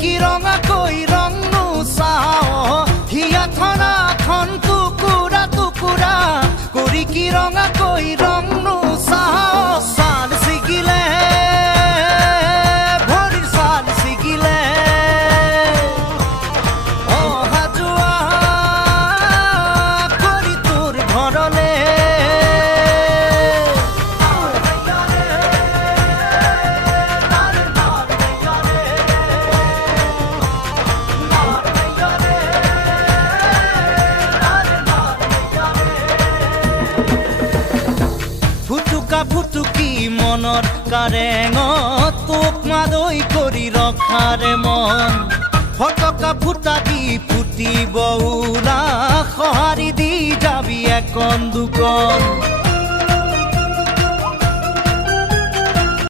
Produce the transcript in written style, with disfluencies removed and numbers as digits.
কি ৰঙাকৈ ৰংনো চাওঁ হিয়া থনাখন টুকুৰা টুকুৰা কৰি কি ৰঙাকৈ ৰংনো চাওঁ চাল ছিগিলে ভৰিৰ চাল ছিগিলে অহা যোৱা কৰি তোৰ ঘৰলে ফুটুকি মনৰ কাৰেঙত তোক মাদৈ কৰি ৰখাৰে মন ফটকা ফুটা দি ফুটিব উৰা সঁহাৰি দি যাবি এখন দুখন